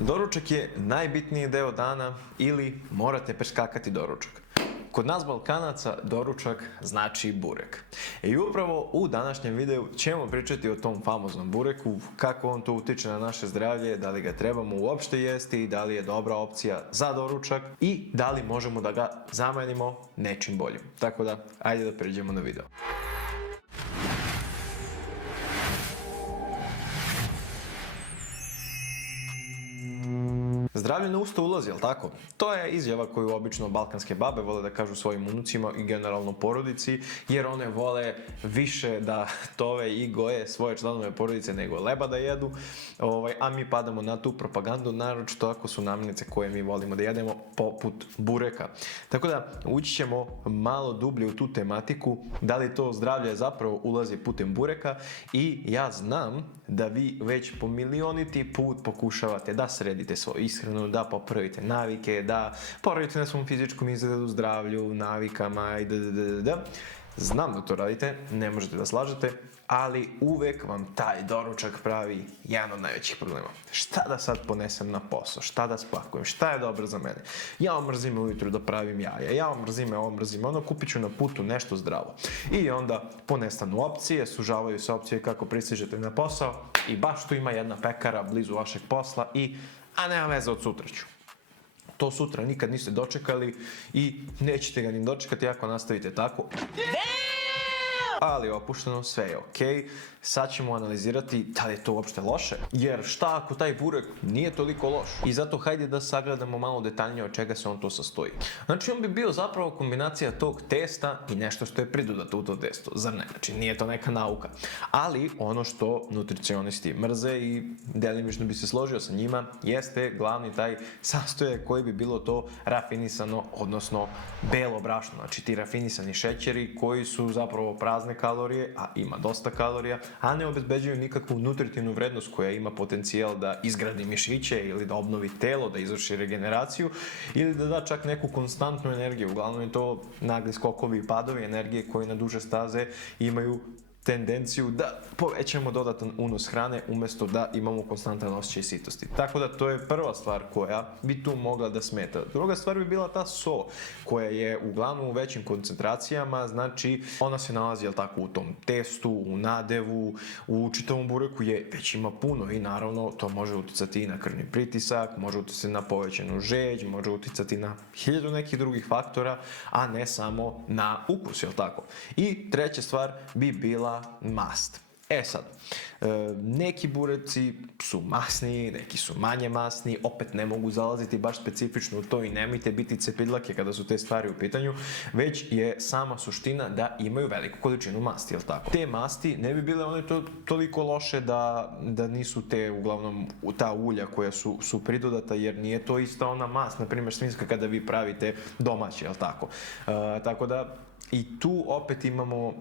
Doručak je najbitniji deo dana ili morate preskakati doručak. Kod nas Balkanaca doručak znači burek. I upravo u današnjem videu ćemo pričati o tom famoznom bureku, kako on to utiče na naše zdravlje, da li ga trebamo uopšte jesti, da li je dobra opcija za doručak i da li možemo da ga zamenimo nečim boljim. Tako da, ajde da pređemo na video. Zdravlje na usta ulazi, jel tako? To je izjava koju obično balkanske babe vole da kažu svojim unucima i generalno porodici, jer one vole više da tove i goje svoje članove porodice nego leba da jedu, a mi padamo na tu propagandu, naročito ako su namirnice koje mi volimo da jedemo, poput bureka. Tako da, ući ćemo malo dublje u tu tematiku, da li to zdravlje zapravo ulazi putem bureka i ja znam da vi već po milioniti put pokušavate da sredite svoju ishranu, da popravite navike, da poradite na svom fizičkom izgledu, zdravlju, navikama i da. Znam da to radite, ne možete da slažete, ali uvek vam taj doručak pravi jedan od najvećih problema. Šta da sad ponesem na posao, šta da spakujem, šta je dobro za mene? Ja mrzim ujutru da pravim jaja, ja mrzim ono, kupit ću na putu nešto zdravo. I onda ponestanu opcije, sužavaju se opcije kako pristižete na posao i baš tu ima jedna pekara blizu vašeg posla a nema veze, od sutra ću. To sutra nikad niste dočekali i nećete ga ni dočekati ako nastavite tako. Ali opušteno, sve je okej. Sad ćemo analizirati da li je to uopšte loše. Jer šta ako taj burek nije toliko loš? I zato hajde da sagledamo malo detaljnije od čega se on to sastoji. Znači on bi bio zapravo kombinacija tog testa i nešto što je pridodato u to testo. Zar ne? Znači nije to neka nauka. Ali ono što nutricionisti mrze i delimično bi se složio sa njima jeste glavni taj sastojak koji bi bilo to rafinisano, odnosno belo brašno. Znači ti rafinisani šećeri koji su zapravo prazne kalorije, a ima dosta kalorija, a ne obezbeđuju nikakvu nutritivnu vrednost koja ima potencijal da izgradi mišiće ili da obnovi telo, da izvrši regeneraciju ili da da čak neku konstantnu energiju. Uglavnom je to nagli skokovi i padovi energije koji na duže staze imaju tendenciju da povećamo dodatan unos hrane umjesto da imamo konstantan osjećaj sitosti. Tako da to je prva stvar koja bi tu mogla da smeta. Druga stvar bi bila ta so koja je uglavnom u većim koncentracijama, znači ona se nalazi, jel tako, u tom testu, u nadevu, u čitavom bureku je već ima puno i naravno to može uticati i na krvni pritisak, može uticati na povećanu žeđ, može uticati na 1000 nekih drugih faktora, a ne samo na ukus, jel tako. I treća stvar bi bila mast. Sad, neki bureci su masni, neki su manje masni, opet ne mogu zalaziti baš specifično u to i nemojte biti cepidlake kada su te stvari u pitanju, već je sama suština da imaju veliku količinu masti, jel tako? Te masti ne bi bile one toliko loše da nisu te, uglavnom, ta ulja koja su pridodata, jer nije to ista ona mast, na primjer svinjska kada vi pravite domaće, jel tako? Tako da, i tu opet imamo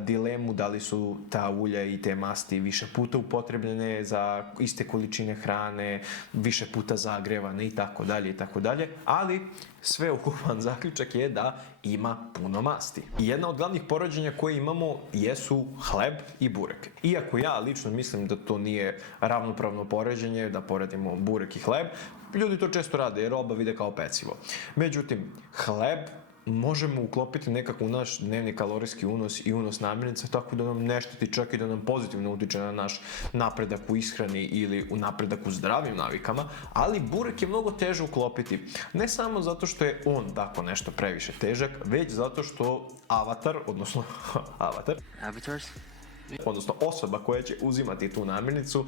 dilemu da li su ta ulja i te masti više puta upotrebljene za iste količine hrane, više puta zagrevane i tako dalje, ali sveukupan zaključak je da ima puno masti. I jedna od glavnih poređenja koje imamo jesu hleb i burek. Iako ja lično mislim da to nije ravnopravno poređenje, da poredimo burek i hleb, ljudi to često rade jer oba vide kao pecivo. Međutim, hleb možemo uklopiti nekako u naš dnevni kalorijski unos i unos namirnica, tako da nam ne šteti, čak i da nam pozitivno utiče na naš napredak u ishrani ili u napredak u zdravim navikama, ali burek je mnogo teže uklopiti. Ne samo zato što je on tako nešto previše težak, već zato što odnosno osoba koja će uzimati tu namirnicu,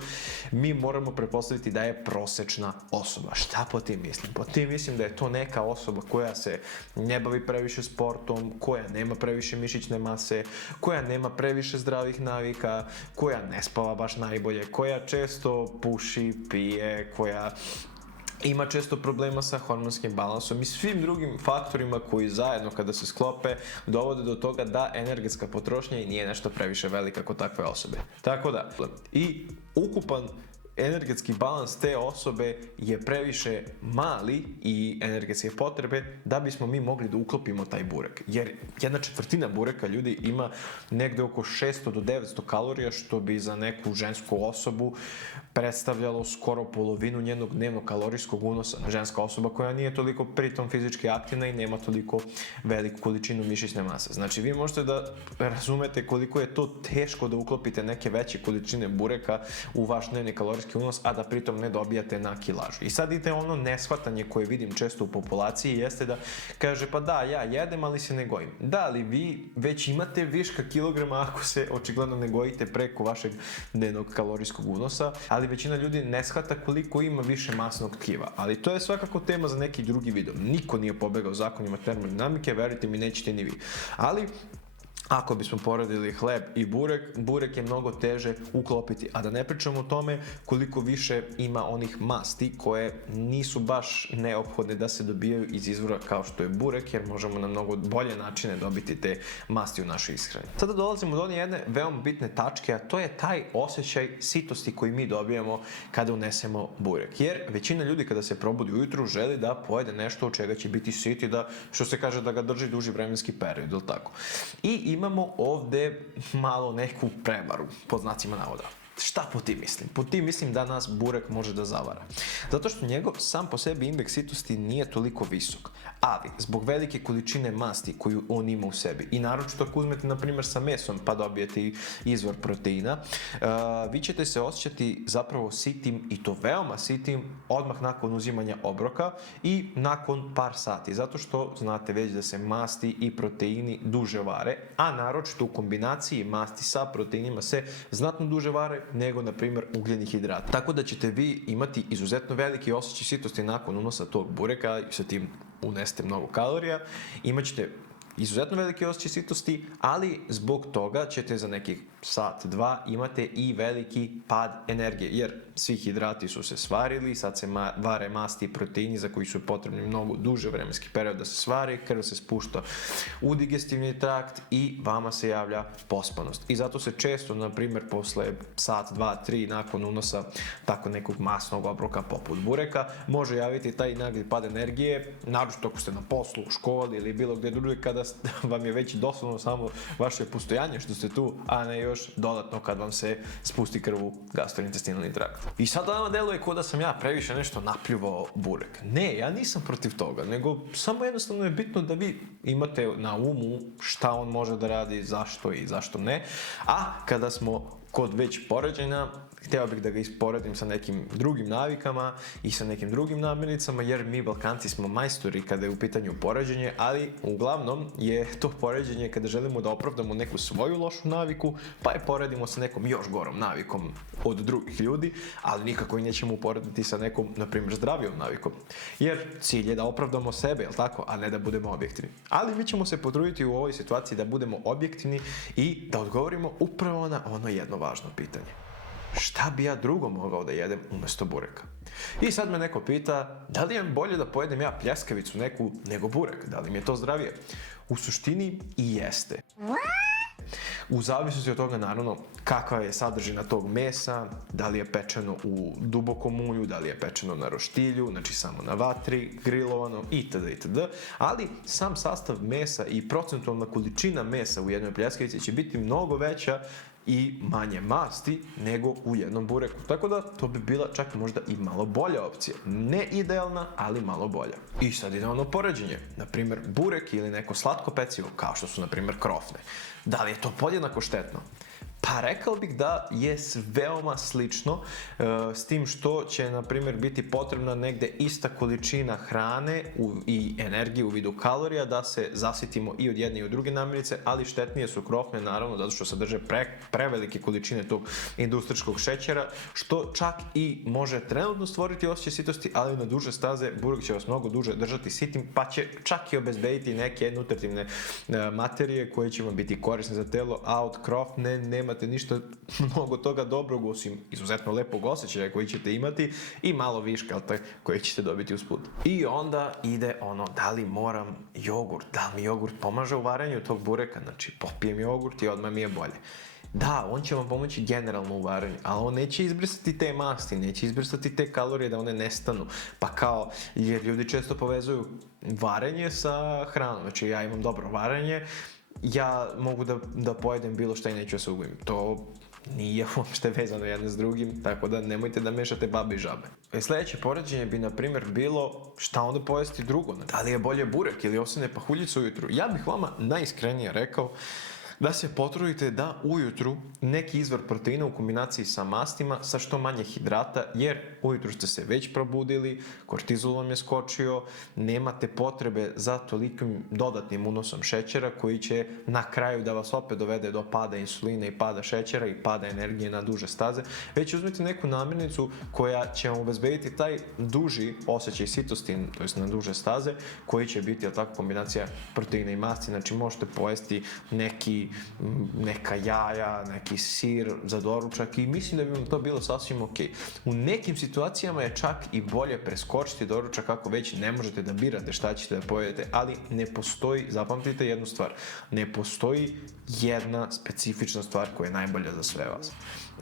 mi moramo pretpostaviti da je prosečna osoba. Šta po tim mislim? Po tim mislim da je to neka osoba koja se ne bavi previše sportom, koja nema previše mišićne mase, koja nema previše zdravih navika, koja ne spava baš najbolje, koja često puši, pije, koja ima često problema sa hormonskim balansom i svim drugim faktorima koji zajedno kada se sklope dovode do toga da energetska potrošnja i nije nešto previše velika kod takve osobe. Tako da, i ukupan energetski balans te osobe je previše mali i energetske potrebe da bismo mi mogli da uklopimo taj burek. Jer 1/4 bureka, ljudi, ima negde oko 600 do 900 kalorija, što bi za neku žensku osobu predstavljalo skoro polovinu njenog dnevnog kalorijskog unosa. Ženska osoba koja nije toliko pritom fizički aktivna i nema toliko veliku količinu mišićne mase. Znači, vi možete da razumete koliko je to teško da uklopite neke veće količine bureka u vaš dnevni kalorijski unos, a da pritom ne dobijate na kilažu. I sad ide ono neshvatanje koje vidim često u populaciji, jeste da kaže, pa da, ja jedem, ali se ne gojim. Da, ali vi već imate viška kilograma ako se očigledno ne gojite preko vašeg dnevnog kalorijskog unosa, ali većina ljudi ne shvata koliko ima više masnog tkiva. Ali to je svakako tema za neki drugi video. Niko nije pobegao zakonima termodinamike, verujte mi, nećete ni vi. Ali ako bismo poredili hleb i burek je mnogo teže uklopiti, a da ne pričamo o tome koliko više ima onih masti koje nisu baš neophodne da se dobijaju iz izvora kao što je burek, jer možemo na mnogo bolje načine dobiti te masti u našoj ishrani. Sada dolazimo do one jedne veoma bitne tačke, a to je taj osjećaj sitosti koji mi dobijamo kada unesemo burek. Jer većina ljudi kada se probudi ujutru želi da pojede nešto od čega će biti sit i da, što se kaže, da ga drži duži vremenski period, ili tako. I imamo ovde malo neku prevaru, pod znacima navoda. Šta po tim mislim? Po tim mislim da nas burek može da zavara. Zato što njegov sam po sebi indeks sitosti nije toliko visok, ali zbog velike količine masti koju on ima u sebi i naročito ako uzmete na primjer sa mesom pa dobijete izvor proteina, vi ćete se osjećati zapravo sitim i to veoma sitim odmah nakon uzimanja obroka i nakon par sati, zato što znate već da se masti i proteini duže vare, a naročito u kombinaciji masti sa proteinima se znatno duže vare nego, na primjer, ugljeni hidrati. Tako da ćete vi imati izuzetno veliki osjećaj sitosti nakon unosa tog bureka i sa tim unesete mnogo kalorija. Imaćete izuzetno veliki osjećaj sitosti, ali zbog toga ćete za nekih sat, dva imate i veliki pad energije, jer svi hidrati su se svarili, sad se vare masti i proteini za koji su potrebni mnogo duže vremenski period da se svari, krv se spušta u digestivni trakt i vama se javlja pospanost. I zato se često, na primjer, posle sat, dva, tri nakon unosa tako nekog masnog obroka poput bureka, može javiti taj nagli pad energije, naročito ako ste na poslu, u školi ili bilo gde druge, kada vam je već doslovno samo vaše postojanje što ste tu, a ne još dodatno kad vam se spusti krv u gastrointestinalni trakt. I sad nama deluje kao da sam ja previše nešto napljuvao burek. Ne, ja nisam protiv toga, nego samo jednostavno je bitno da vi imate na umu šta on može da radi, zašto i zašto ne. A kada smo kod već poređenja, hteo bih da ga isporedim sa nekim drugim navikama i sa nekim drugim namirnicama, jer mi Balkanci smo majstori kada je u pitanju poređenje, ali uglavnom je to poređenje kada želimo da opravdamo neku svoju lošu naviku, pa je poredimo sa nekom još gorom navikom od drugih ljudi, ali nikako i nećemo uporediti sa nekom, na primjer, zdravijom navikom. Jer cilj je da opravdamo sebe, jel tako, a ne da budemo objektivni. Ali mi ćemo se potruditi u ovoj situaciji da budemo objektivni i da odgovorimo upravo na ono jedno važno pitanje. Šta bi ja drugo mogao da jedem umjesto bureka? I sad me neko pita, da li je bolje da pojedem ja pljeskavicu neku nego burek? Da li mi je to zdravije? U suštini i jeste. U zavisnosti od toga, naravno, kakva je sadržina tog mesa, da li je pečeno u dubokom ulju, da li je pečeno na roštilju, znači samo na vatri, grilovano itd. itd. Ali sam sastav mesa i procentualna količina mesa u jednoj pljeskavici će biti mnogo veća i manje masti nego u jednom bureku. Tako da to bi bila čak možda i malo bolja opcija. Ne idealna, ali malo bolja. I sad ide ono poređenje. Naprimjer, burek ili neko slatko pecivo, kao što su, naprimjer, krofne. Da li je to podjednako štetno? Pa rekao bih da je veoma slično, s tim što će, na primjer, biti potrebna negde ista količina hrane i energije u vidu kalorija da se zasitimo i od jedne i od druge namirnice, ali štetnije su krofne, naravno, zato što sadrže prevelike količine tog industrijskog šećera, što čak i može trenutno stvoriti osjećaj sitosti, ali na duže staze burek će vas mnogo duže držati sitim, pa će čak i obezbediti neke nutritivne materije koje će vam biti korisne za telo, a od krofne nemate ništa mnogo toga dobrog, osim izuzetno lepog osjećaja koji ćete imati i malo viška koji ćete dobiti usput. I onda ide ono, da li moram jogurt, da li mi jogurt pomaže u varanju tog bureka, znači popijem jogurt i odmah mi je bolje. Da, on će vam pomoći generalno u varanju, ali on neće izbrisati te masti, neće izbrisati te kalorije da one nestanu. Pa kao, jer ljudi često povezuju varenje sa hranom, znači ja imam dobro varenje, ja mogu da pojedem bilo šta i neću da se ugojim. To nije uopšte vezano jedno s drugim, tako da nemojte da mešate babe i žabe. Sljedeće poređenje bi, na primjer, bilo šta onda pojesti drugo. Da li je bolje burek ili ovsene pahuljice ujutru? Ja bih vama najiskrenije rekao da se potrudite da ujutru neki izvor proteina u kombinaciji sa mastima sa što manje hidrata, jer ujutru ste se već probudili, kortizol vam je skočio, nemate potrebe za tolikim dodatnim unosom šećera koji će na kraju da vas opet dovede do pada insulina i pada šećera i pada energije na duže staze, već uzmite neku namirnicu koja će vam obezbediti taj duži osjećaj sitosti, to jest na duže staze, koji će biti, tako, kombinacija proteina i masti. Znači možete pojesti neka jaja, neki sir za doručak i mislim da bi vam to bilo sasvim ok. U nekim situacijama je čak i bolje preskočiti doručak ako već ne možete da birate šta ćete da pojedete, ali ne postoji, zapamtite jednu stvar, ne postoji jedna specifična stvar koja je najbolja za sve vas.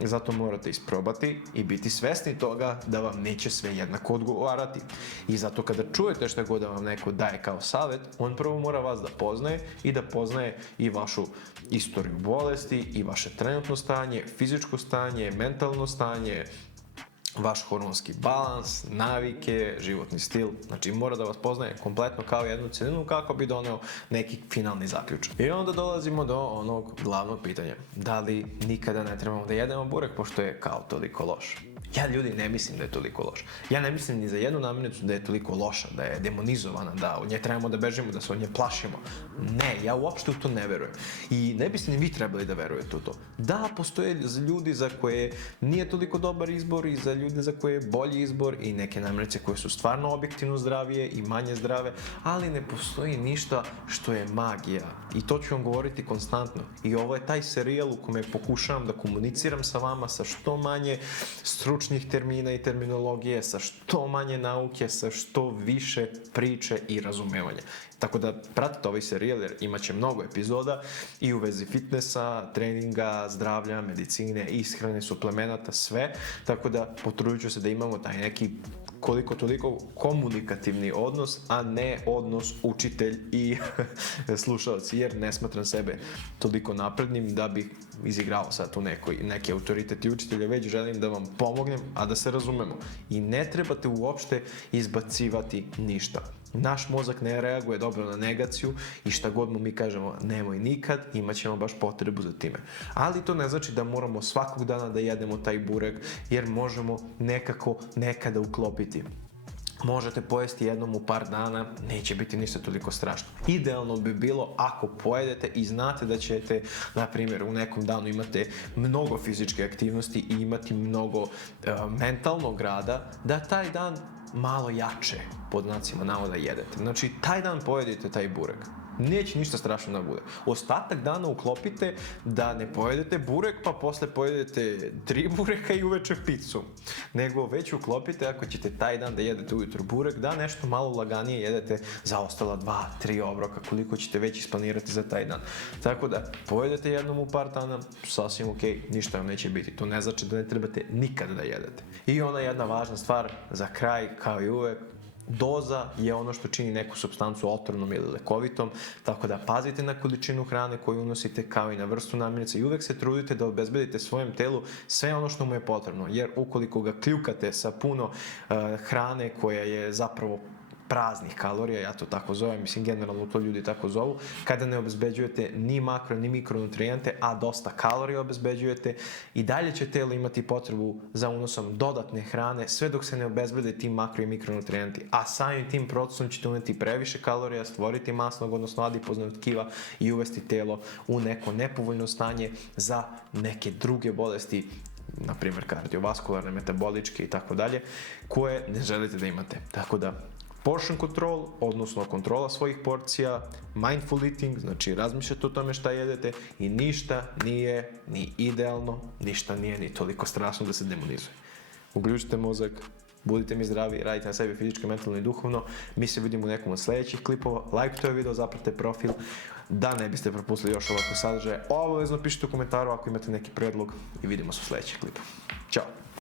Zato morate isprobati i biti svesni toga da vam neće sve jednako odgovarati. I zato kada čujete šta god da vam neko daje kao savjet, on prvo mora vas da poznaje i da poznaje i vašu istoriju bolesti i vaše trenutno stanje, fizičko stanje, mentalno stanje, vaš hormonski balans, navike, životni stil. Znači mora da vas poznaje kompletno kao jednu celinu kako bi doneo neki finalni zaključak. I onda dolazimo do onog glavnog pitanja. Da li nikada ne trebamo da jedemo burek pošto je kao toliko loš? Ja, ljudi, ne mislim da je toliko loš. Ja ne mislim ni za jednu namirnicu da je toliko loša, da je demonizovana, da od nje trebamo da bežimo, da se od nje plašimo. Ne, ja uopšte u to ne verujem. I ne biste ni vi trebali da verujete u to. Da, postoje ljudi za koje nije toliko dobar izbor i za ljude za koje je bolji izbor i neke namirnice koje su stvarno objektivno zdravije i manje zdrave, ali ne postoji ništa što je magija. I to ću vam govoriti konstantno. I ovo je taj serijal u kome pokušavam da komuniciram sa vama sa što manje stručnih termina i terminologije, sa što manje nauke, sa što više priče i razumevanja. Tako da pratite ovaj serijal jer imat će mnogo epizoda i u vezi fitnessa, treninga, zdravlja, medicine, ishrane, suplemenata, sve. Tako da potrudit ću se da imamo taj neki koliko toliko komunikativni odnos, a ne odnos učitelj i slušalac, jer ne smatram sebe toliko naprednim da bih izigrao sad tu neki autoritet i učitelja, već želim da vam pomognem, a da se razumemo. I ne trebate uopšte izbacivati ništa. Naš mozak ne reaguje dobro na negaciju i šta god mu mi kažemo nemoj nikad, imat ćemo baš potrebu za time. Ali to ne znači da moramo svakog dana da jedemo taj burek, jer možemo nekako nekada uklopiti. Možete pojesti jednom u par dana, neće biti ništa toliko strašno. Idealno bi bilo ako pojedete i znate da ćete, na primjer, u nekom danu imate mnogo fizičke aktivnosti i imati mnogo mentalnog rada, da taj dan malo jače, pod znacima navoda, jedete. Znači, taj dan pojedite taj burek. Neće ništa strašno da bude. Ostatak dana uklopite da ne pojedete burek, pa posle pojedete 3 bureka i uveče picu. Nego već uklopite, ako ćete taj dan da jedete ujutru burek, da nešto malo laganije jedete za ostala 2-3 obroka, koliko ćete već isplanirati za taj dan. Tako da, pojedete jednom u par dana, sasvim ok, ništa vam neće biti. To ne znači da ne trebate nikad da jedete. I ona jedna važna stvar za kraj, kao i uvek, doza je ono što čini neku supstancu otrovnom ili lekovitom, tako da pazite na količinu hrane koju unosite kao i na vrstu namirnice i uvek se trudite da obezbedite svojem telu sve ono što mu je potrebno, jer ukoliko ga kljukate sa puno hrane koja je zapravo praznih kalorija, ja to tako zovem, mislim generalno to ljudi tako zovu, kada ne obezbeđujete ni makro ni mikronutrijente, a dosta kalorija obezbeđujete, i dalje će telo imati potrebu za unosom dodatne hrane sve dok se ne obezbede ti makro i mikronutrijenti, a samim tim procesom ćete uneti previše kalorija, stvoriti masnog, odnosno adipoznog tkiva i uvesti telo u neko nepovoljno stanje za neke druge bolesti, na primjer kardiovaskularne, metaboličke i tako dalje, koje ne želite da imate. Tako da portion control, odnosno kontrola svojih porcija, mindful eating, znači razmišljate o tome šta jedete, i ništa nije ni idealno, ništa nije ni toliko strašno da se demonizuje. Uključite mozak, budite mi zdravi, radite na sebi fizički, mentalno i duhovno. Mi se vidimo u nekom od sljedećih klipova. Lajkujte ovaj video, zapratite profil, da ne biste propustili još ovakve sadržaje. Obavezno pišite u komentaru ako imate neki predlog i vidimo se u sljedećih klipu. Ćao!